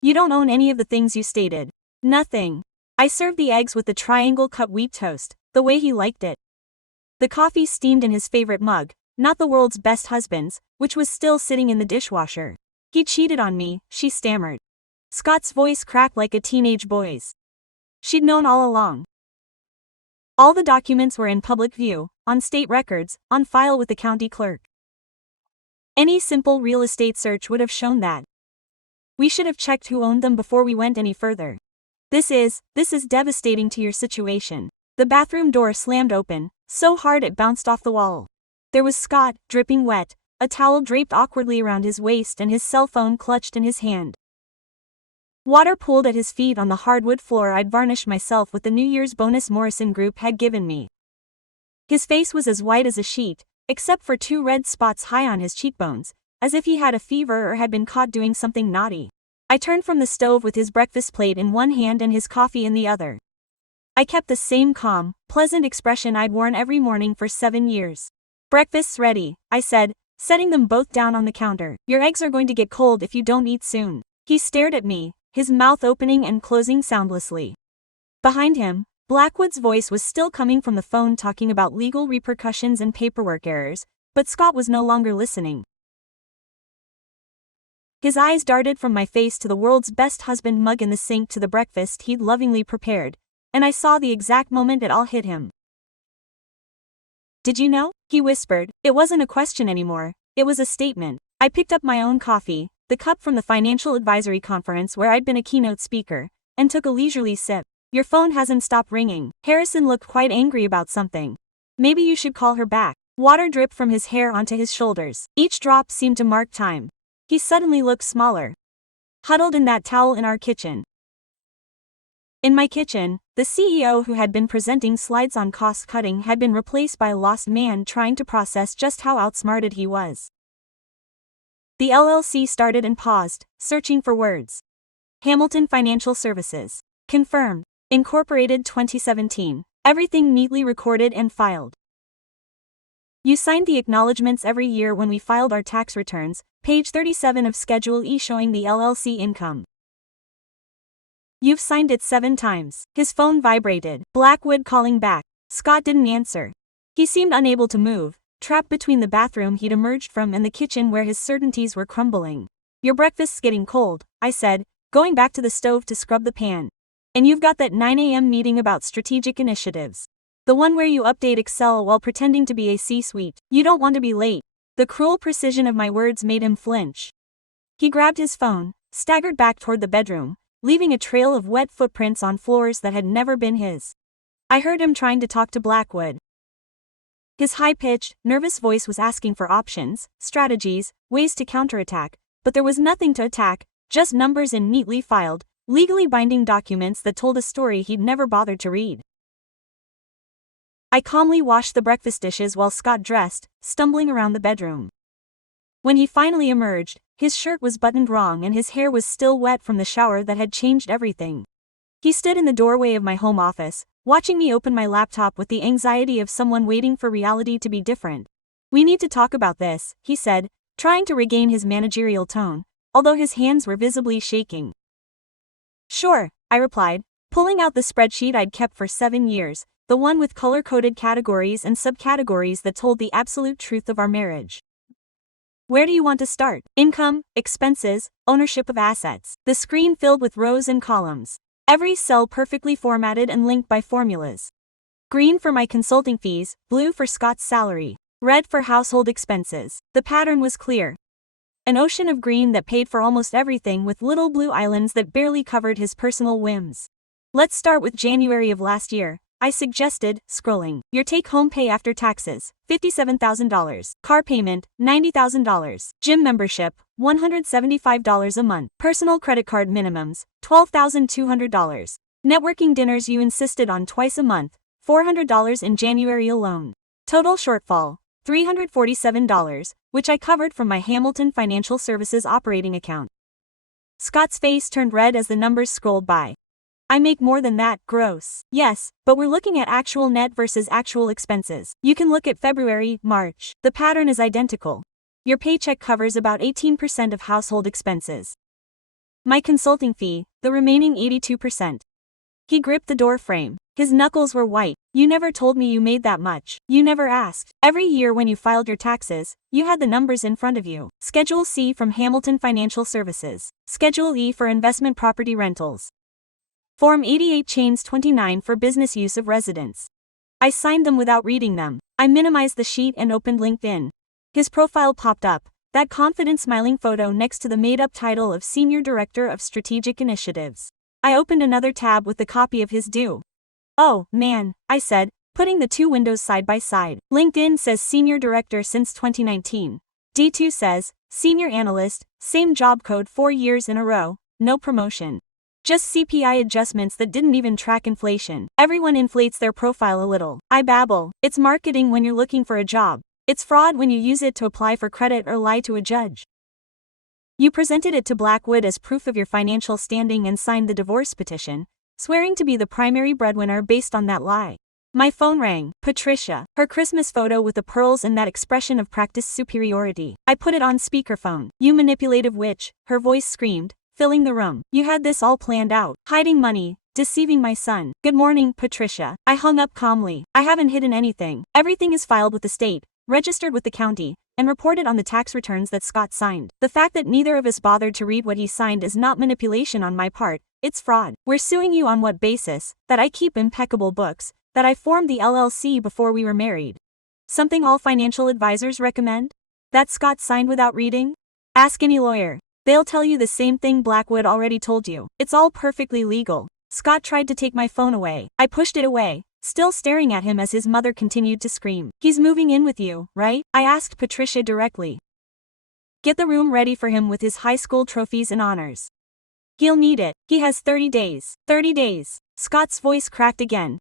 You don't own any of the things you stated. Nothing. I served the eggs with the triangle cut wheat toast, the way he liked it. The coffee steamed in his favorite mug, not the world's best husband's, which was still sitting in the dishwasher. He cheated on me, she stammered. Scott's voice cracked like a teenage boy's. She'd known all along. All the documents were in public view, on state records, on file with the county clerk. Any simple real estate search would have shown that. We should have checked who owned them before we went any further. This is devastating to your situation. The bathroom door slammed open, so hard it bounced off the wall. There was Scott, dripping wet, a towel draped awkwardly around his waist and his cell phone clutched in his hand. Water pooled at his feet on the hardwood floor I'd varnished myself with the New Year's bonus Morrison Group had given me. His face was as white as a sheet, except for 2 red spots high on his cheekbones, as if he had a fever or had been caught doing something naughty. I turned from the stove with his breakfast plate in one hand and his coffee in the other. I kept the same calm, pleasant expression I'd worn every morning for 7 years. "Breakfast's ready," I said, setting them both down on the counter. "Your eggs are going to get cold if you don't eat soon." He stared at me, his mouth opening and closing soundlessly. Behind him, Blackwood's voice was still coming from the phone talking about legal repercussions and paperwork errors, but Scott was no longer listening. His eyes darted from my face to the world's best husband mug in the sink to the breakfast he'd lovingly prepared, and I saw the exact moment it all hit him. "Did you know?" he whispered. It wasn't a question anymore, it was a statement. I picked up my own coffee, the cup from the financial advisory conference where I'd been a keynote speaker, and took a leisurely sip. "Your phone hasn't stopped ringing." Harrison looked quite angry about something. "Maybe you should call her back." Water dripped from his hair onto his shoulders. Each drop seemed to mark time. He suddenly looked smaller, huddled in that towel in our kitchen. In my kitchen, the CEO who had been presenting slides on cost cutting had been replaced by a lost man trying to process just how outsmarted he was. The LLC started and paused, searching for words. Hamilton Financial Services. Confirmed. Incorporated 2017. Everything neatly recorded and filed. You signed the acknowledgements every year when we filed our tax returns, page 37 of Schedule E showing the LLC income. You've signed it 7 times. His phone vibrated. Blackwood calling back. Scott didn't answer. He seemed unable to move, trapped between the bathroom he'd emerged from and the kitchen where his certainties were crumbling. "Your breakfast's getting cold," I said, going back to the stove to scrub the pan. "And you've got that 9 a.m. meeting about strategic initiatives. The one where you update Excel while pretending to be a C-suite. You don't want to be late." The cruel precision of my words made him flinch. He grabbed his phone, staggered back toward the bedroom, leaving a trail of wet footprints on floors that had never been his. I heard him trying to talk to Blackwood. His high-pitched, nervous voice was asking for options, strategies, ways to counterattack, but there was nothing to attack, just numbers in neatly filed, legally binding documents that told a story he'd never bothered to read. I calmly washed the breakfast dishes while Scott dressed, stumbling around the bedroom. When he finally emerged, his shirt was buttoned wrong and his hair was still wet from the shower that had changed everything. He stood in the doorway of my home office, watching me open my laptop with the anxiety of someone waiting for reality to be different. "We need to talk about this," he said, trying to regain his managerial tone, although his hands were visibly shaking. "Sure," I replied, pulling out the spreadsheet I'd kept for 7 years, the one with color-coded categories and subcategories that told the absolute truth of our marriage. "Where do you want to start?" "Income, expenses, ownership of assets." The screen filled with rows and columns. Every cell perfectly formatted and linked by formulas. Green for my consulting fees, blue for Scott's salary, red for household expenses. The pattern was clear. An ocean of green that paid for almost everything with little blue islands that barely covered his personal whims. "Let's start with January of last year," I suggested, scrolling. "Your take-home pay after taxes, $57,000. Car payment, $90,000. Gym membership, $175 a month. Personal credit card minimums, $12,200. Networking dinners you insisted on twice a month, $400 in January alone. Total shortfall, $347, which I covered from my Hamilton Financial Services operating account." Scott's face turned red as the numbers scrolled by. "I make more than that, gross." "Yes, but we're looking at actual net versus actual expenses. You can look at February, March. The pattern is identical. Your paycheck covers about 18% of household expenses. My consulting fee, the remaining 82%. He gripped the door frame. His knuckles were white. "You never told me you made that much. You never asked. Every year when you filed your taxes, you had the numbers in front of you. Schedule C from Hamilton Financial Services. Schedule E for investment property rentals. Form 88 Chains 29 for business use of residence." I signed them without reading them. I minimized the sheet and opened LinkedIn. His profile popped up, that confident smiling photo next to the made-up title of Senior Director of Strategic Initiatives. I opened another tab with the copy of his due. "Oh, man," I said, putting the 2 windows side by side. LinkedIn says Senior Director since 2019. D2 says, Senior Analyst, same job code 4 years in a row, no promotion. Just CPI adjustments that didn't even track inflation. Everyone inflates their profile a little. I babble. It's marketing when you're looking for a job. It's fraud when you use it to apply for credit or lie to a judge. You presented it to Blackwood as proof of your financial standing and signed the divorce petition, swearing to be the primary breadwinner based on that lie. My phone rang. Patricia. Her Christmas photo with the pearls and that expression of practiced superiority. I put it on speakerphone. You manipulative witch, her voice screamed, filling the room. You had this all planned out. Hiding money. Deceiving my son. Good morning, Patricia. I hung up calmly. I haven't hidden anything. Everything is filed with the state, registered with the county, and reported on the tax returns that Scott signed. The fact that neither of us bothered to read what he signed is not manipulation on my part, it's fraud. We're suing you on what basis? That I keep impeccable books, that I formed the LLC before we were married. Something all financial advisors recommend? That Scott signed without reading? Ask any lawyer. They'll tell you the same thing Blackwood already told you. It's all perfectly legal. Scott tried to take my phone away. I pushed it away, still staring at him as his mother continued to scream. He's moving in with you, right? I asked Patricia directly. Get the room ready for him with his high school trophies and honors. He'll need it. He has 30 days. 30 days. Scott's voice cracked again.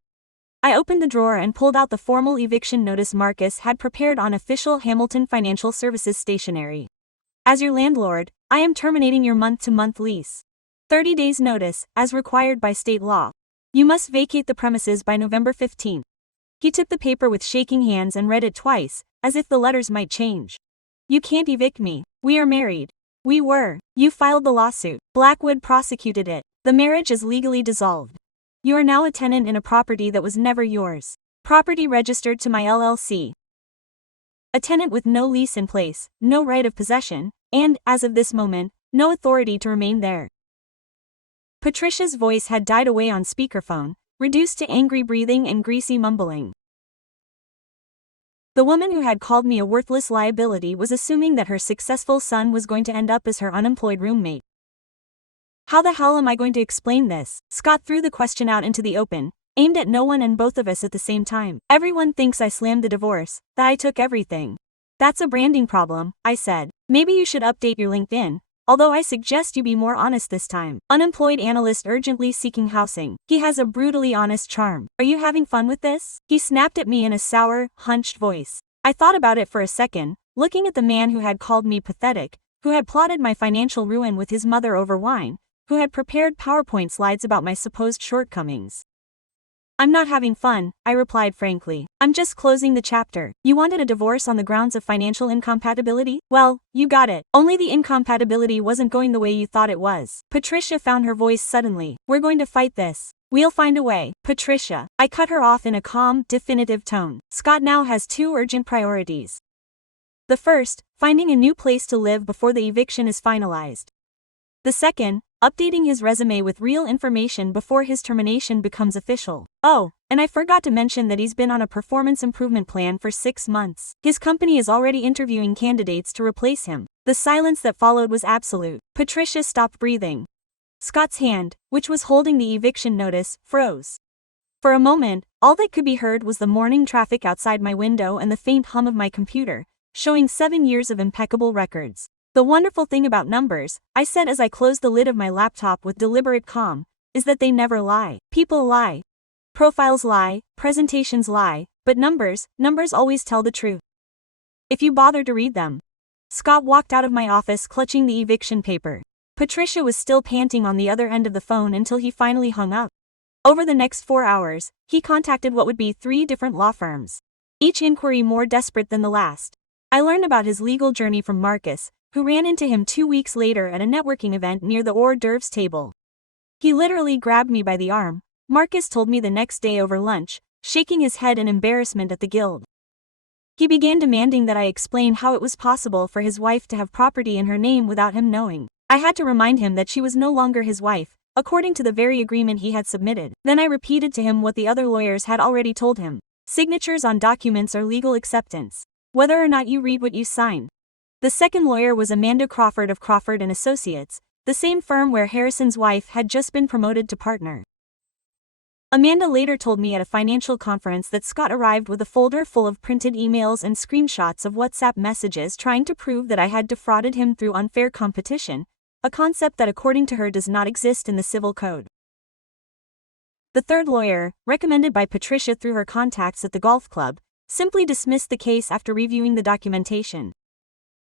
I opened the drawer and pulled out the formal eviction notice Marcus had prepared on official Hamilton Financial Services stationery. As your landlord, I am terminating your month-to-month lease. 30 days notice, as required by state law. You must vacate the premises by November 15th. He took the paper with shaking hands and read it twice, as if the letters might change. You can't evict me. We are married. We were. You filed the lawsuit. Blackwood prosecuted it. The marriage is legally dissolved. You are now a tenant in a property that was never yours. Property registered to my LLC. A tenant with no lease in place, no right of possession, and, as of this moment, no authority to remain there. Patricia's voice had died away on speakerphone, reduced to angry breathing and greasy mumbling. The woman who had called me a worthless liability was assuming that her successful son was going to end up as her unemployed roommate. How the hell am I going to explain this? Scott threw the question out into the open, aimed at no one and both of us at the same time. Everyone thinks I slammed the divorce, that I took everything. That's a branding problem, I said. Maybe you should update your LinkedIn, although I suggest you be more honest this time. Unemployed analyst urgently seeking housing. He has a brutally honest charm. Are you having fun with this? He snapped at me in a sour, hunched voice. I thought about it for a second, looking at the man who had called me pathetic, who had plotted my financial ruin with his mother over wine, who had prepared PowerPoint slides about my supposed shortcomings. I'm not having fun, I replied frankly. I'm just closing the chapter. You wanted a divorce on the grounds of financial incompatibility? Well, you got it. Only the incompatibility wasn't going the way you thought it was. Patricia found her voice suddenly. We're going to fight this. We'll find a way. Patricia. I cut her off in a calm, definitive tone. Scott now has two urgent priorities. The first, finding a new place to live before the eviction is finalized. The second, updating his resume with real information before his termination becomes official. Oh, and I forgot to mention that he's been on a performance improvement plan for 6 months. His company is already interviewing candidates to replace him. The silence that followed was absolute. Patricia stopped breathing. Scott's hand, which was holding the eviction notice, froze. For a moment, all that could be heard was the morning traffic outside my window and the faint hum of my computer, showing 7 years of impeccable records. The wonderful thing about numbers, I said as I closed the lid of my laptop with deliberate calm, is that they never lie. People lie. Profiles lie, presentations lie, but numbers always tell the truth. If you bother to read them. Scott walked out of my office clutching the eviction paper. Patricia was still panting on the other end of the phone until he finally hung up. Over the next 4 hours, he contacted what would be 3 different law firms, each inquiry more desperate than the last. I learned about his legal journey from Marcus, who ran into him 2 weeks later at a networking event near the hors d'oeuvres table. He literally grabbed me by the arm, Marcus told me the next day over lunch, shaking his head in embarrassment at the guild. He began demanding that I explain how it was possible for his wife to have property in her name without him knowing. I had to remind him that she was no longer his wife, according to the very agreement he had submitted. Then I repeated to him what the other lawyers had already told him. Signatures on documents are legal acceptance, whether or not you read what you sign. The second lawyer was Amanda Crawford of Crawford & Associates, the same firm where Harrison's wife had just been promoted to partner. Amanda later told me at a financial conference that Scott arrived with a folder full of printed emails and screenshots of WhatsApp messages trying to prove that I had defrauded him through unfair competition, a concept that according to her does not exist in the civil code. The third lawyer, recommended by Patricia through her contacts at the golf club, simply dismissed the case after reviewing the documentation.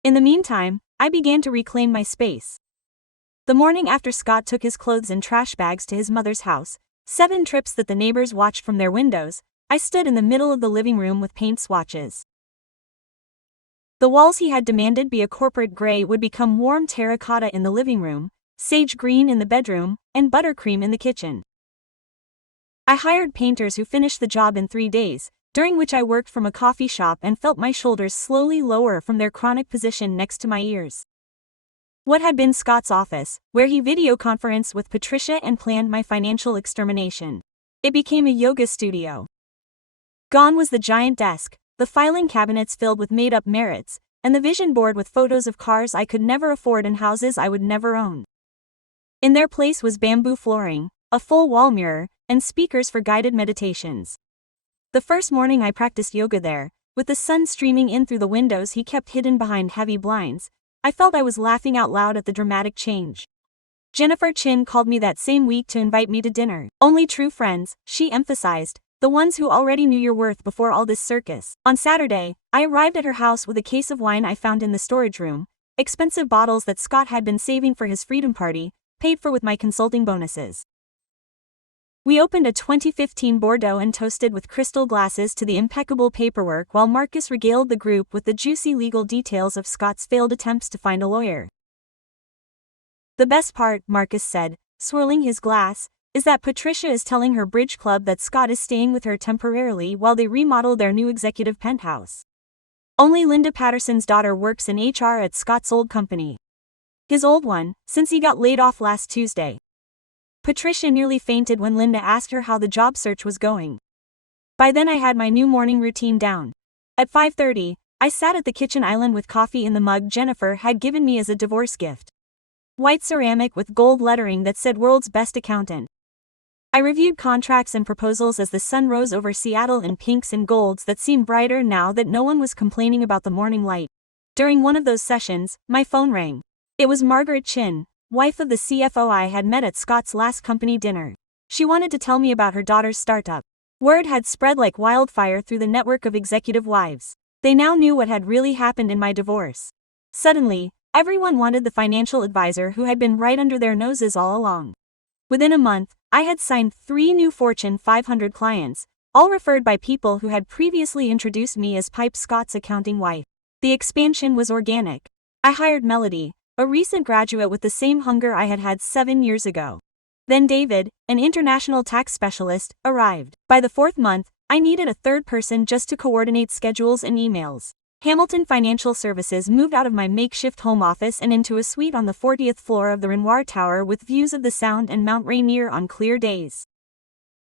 In the meantime, I began to reclaim my space. The morning after Scott took his clothes and trash bags to his mother's house, 7 trips that the neighbors watched from their windows, I stood in the middle of the living room with paint swatches. The walls he had demanded be a corporate gray would become warm terracotta in the living room, sage green in the bedroom, and buttercream in the kitchen. I hired painters who finished the job in 3 days, during which I worked from a coffee shop and felt my shoulders slowly lower from their chronic position next to my ears. What had been Scott's office, where he video conferenced with Patricia and planned my financial extermination. It became a yoga studio. Gone was the giant desk, the filing cabinets filled with made-up merits, and the vision board with photos of cars I could never afford and houses I would never own. In their place was bamboo flooring, a full wall mirror, and speakers for guided meditations. The first morning I practiced yoga there, with the sun streaming in through the windows he kept hidden behind heavy blinds, I felt I was laughing out loud at the dramatic change. Jennifer Chin called me that same week to invite me to dinner. Only true friends, she emphasized, the ones who already knew your worth before all this circus. On Saturday, I arrived at her house with a case of wine I found in the storage room, expensive bottles that Scott had been saving for his freedom party, paid for with my consulting bonuses. We opened a 2015 Bordeaux and toasted with crystal glasses to the impeccable paperwork while Marcus regaled the group with the juicy legal details of Scott's failed attempts to find a lawyer. The best part, Marcus said, swirling his glass, is that Patricia is telling her bridge club that Scott is staying with her temporarily while they remodel their new executive penthouse. Only Linda Patterson's daughter works in HR at Scott's old company. His old one, since he got laid off last Tuesday. Patricia nearly fainted when Linda asked her how the job search was going. By then I had my new morning routine down. At 5:30, I sat at the kitchen island with coffee in the mug Jennifer had given me as a divorce gift. White ceramic with gold lettering that said World's Best Accountant. I reviewed contracts and proposals as the sun rose over Seattle in pinks and golds that seemed brighter now that no one was complaining about the morning light. During one of those sessions, my phone rang. It was Margaret Chin, wife of the CFO I had met at Scott's last company dinner. She wanted to tell me about her daughter's startup. Word had spread like wildfire through the network of executive wives. They now knew what had really happened in my divorce. Suddenly, everyone wanted the financial advisor who had been right under their noses all along. Within a month, I had signed 3 new Fortune 500 clients, all referred by people who had previously introduced me as Pipe Scott's accounting wife. The expansion was organic. I hired Melody, a recent graduate with the same hunger I had had 7 years ago. Then David, an international tax specialist, arrived. By the 4th month, I needed a third person just to coordinate schedules and emails. Hamilton Financial Services moved out of my makeshift home office and into a suite on the 40th floor of the Renoir Tower with views of the Sound and Mount Rainier on clear days.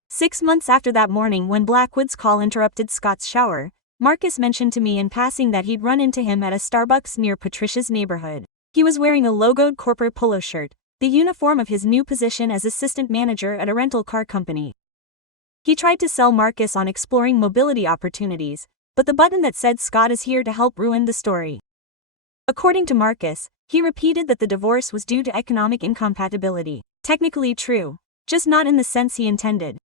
6 months after that morning when Blackwood's call interrupted Scott's shower, Marcus mentioned to me in passing that he'd run into him at a Starbucks near Patricia's neighborhood. He was wearing a logoed corporate polo shirt, the uniform of his new position as assistant manager at a rental car company. He tried to sell Marcus on exploring mobility opportunities, but the button that said Scott is here to help ruined the story. According to Marcus, he repeated that the divorce was due to economic incompatibility. Technically true, just not in the sense he intended.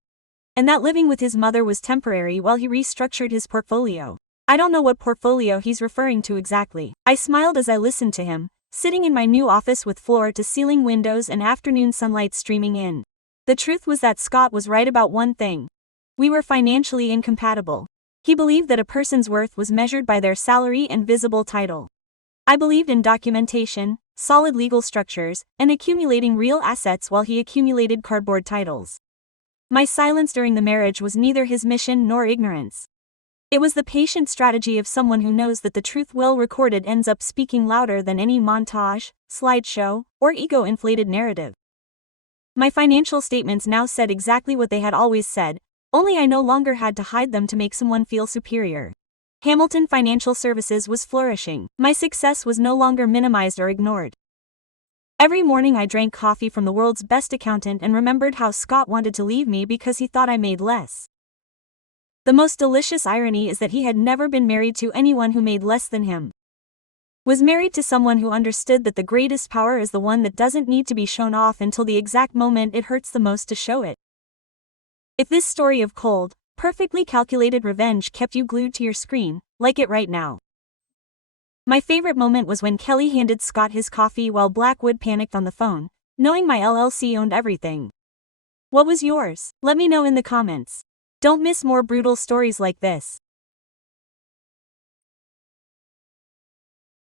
And that living with his mother was temporary while he restructured his portfolio. I don't know what portfolio he's referring to exactly. I smiled as I listened to him, sitting in my new office with floor-to-ceiling windows and afternoon sunlight streaming in. The truth was that Scott was right about one thing. We were financially incompatible. He believed that a person's worth was measured by their salary and visible title. I believed in documentation, solid legal structures, and accumulating real assets while he accumulated cardboard titles. My silence during the marriage was neither his mission nor ignorance. It was the patient strategy of someone who knows that the truth well recorded ends up speaking louder than any montage, slideshow, or ego-inflated narrative. My financial statements now said exactly what they had always said, only I no longer had to hide them to make someone feel superior. Hamilton Financial Services was flourishing. My success was no longer minimized or ignored. Every morning I drank coffee from the world's best accountant and remembered how Scott wanted to leave me because he thought I made less. The most delicious irony is that he had never been married to anyone who made less than him. Was married to someone who understood that the greatest power is the one that doesn't need to be shown off until the exact moment it hurts the most to show it. If this story of cold, perfectly calculated revenge kept you glued to your screen, like it right now. My favorite moment was when Kelly handed Scott his coffee while Blackwood panicked on the phone, knowing my LLC owned everything. What was yours? Let me know in the comments. Don't miss more brutal stories like this.